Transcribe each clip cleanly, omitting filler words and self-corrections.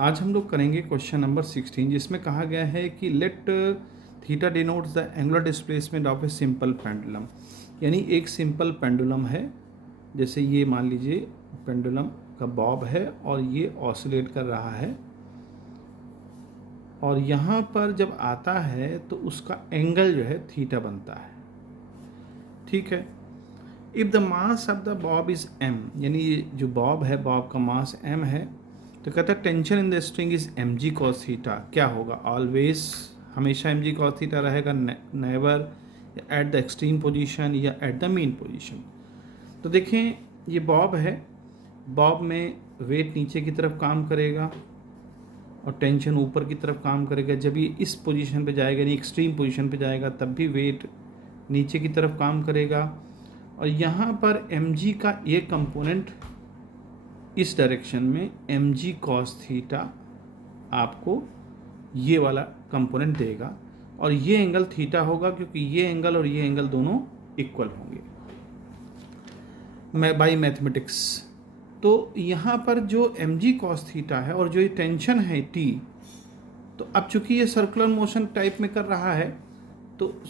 आज हम लोग करेंगे क्वेश्चन नंबर 16 जिसमें कहा गया है कि let theta denotes the angular displacement of a simple pendulum. यानी एक सिंपल पेंडुलम है, जैसे ये मान लीजिए पेंडुलम का बॉब है और ये ऑसिलेट कर रहा है, और यहाँ पर जब आता है तो उसका एंगल जो है थीटा बनता है। ठीक है। If the mass of the Bob is m, यानी ये जो बॉब है, बॉब का मास m है, तो कहता है tension in the string is mg cos theta. क्या होगा? ऑलवेज, हमेशा mg cos थीटा रहेगा, never at the extreme position या एट द मीन पोजीशन। तो देखें ये बॉब है, बॉब में वेट नीचे की तरफ काम करेगा और टेंशन ऊपर की तरफ काम करेगा। जब ये इस पोजीशन पे जाएगा, यानी एक्सट्रीम पोजीशन पे जाएगा, तब भी वेट नीचे की तरफ काम करेगा। और यहाँ पर mg का ये कंपोनेंट इस डायरेक्शन में mg cos थीटा आपको ये वाला कंपोनेंट देगा, और ये एंगल थीटा होगा क्योंकि ये एंगल और ये एंगल दोनों इक्वल होंगे बाई मैथमेटिक्स। तो यहाँ पर जो mg cos थीटा है और जो ये टेंशन है t, तो अब चूंकि ये सर्कुलर मोशन टाइप में कर रहा है, तो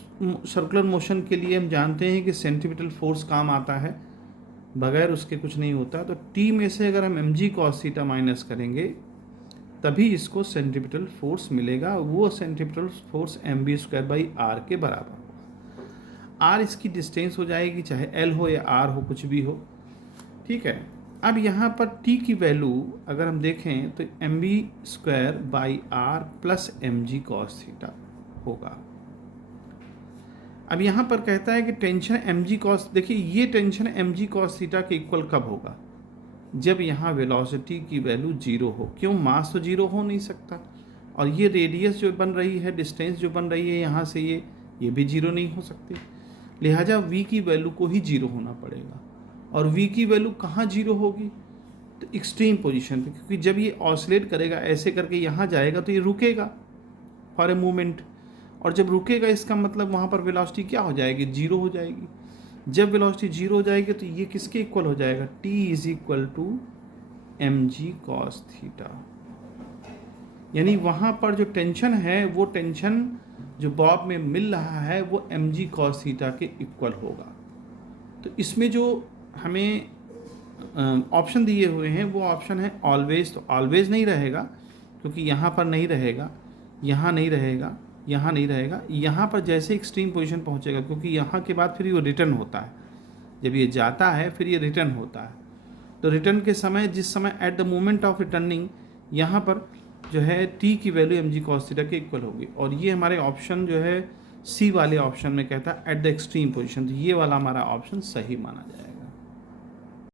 सर्कुलर मोशन के लिए हम जानते हैं कि सेंट्रीपिटल फोर्स काम आता है, बगैर उसके कुछ नहीं होता। तो t में से अगर हम mg cos थीटा माइनस करेंगे तभी इसको सेंट्रीपिटल फोर्स मिलेगा। वो सेंट्रीपिटल फोर्स mv²/r के बराबर होगा। r इसकी डिस्टेंस हो जाएगी, चाहे l हो या r हो, कुछ भी हो। ठीक है। अब यहाँ पर t की वैल्यू अगर हम देखें तो mv²/r plus mg cos theta होगा। अब यहाँ पर कहता है कि टेंशन mg cos, देखिए ये टेंशन mg cos थीटा के इक्वल कब होगा? जब यहाँ वेलोसिटी की वैल्यू 0 हो। क्यों? मास तो 0 हो नहीं सकता, और ये रेडियस जो बन रही है, डिस्टेंस जो बन रही है यहाँ से ये भी 0 नहीं हो सकती। लिहाजा v की वैल्यू को ही 0 होना पड़ेगा। और v की वैल्यू कहाँ 0 होगी? तो एक्सट्रीम पोजीशन पे, क्योंकि जब ये ऑसिलेट करेगा ऐसे करके यहाँ जाएगा तो ये रुकेगा फॉर ए मोमेंट, और जब रुकेगा इसका मतलब वहाँ पर वेलोसिटी क्या हो जाएगी? 0 हो जाएगी। जब वेलोसिटी 0 हो जाएगी तो ये किसके इक्वल हो जाएगा? t is equal to mg cos theta. यानी वहाँ पर जो टेंशन है, वो टेंशन जो बॉब में मिल रहा है वो mg cos थीटा के इक्वल होगा। तो इसमें जो हमें ऑप्शन दिए हुए हैं वो ऑप्शन है ऑलवेज। तो ऑलवेज नहीं रहेगा, क्योंकि यहाँ पर नहीं रहेगा, यहाँ नहीं रहेगा, यहाँ नहीं रहेगा। यहाँ पर जैसे एक्सट्रीम पोजीशन पहुँचेगा, क्योंकि यहाँ के बाद फिर ये रिटर्न होता है, जब ये जाता है फिर ये रिटर्न होता है। तो रिटर्न के समय, जिस समय at the moment of returning, यहाँ पर जो है t की वैल्यू mg cos थीटा के इक्वल होगी। और ये हमारे ऑप्शन जो है सी वाले ऑप्शन में कहता है एट द एक्सट्रीम पोजीशन, तो ये वाला हमारा ऑप्शन सही माना जाएगा।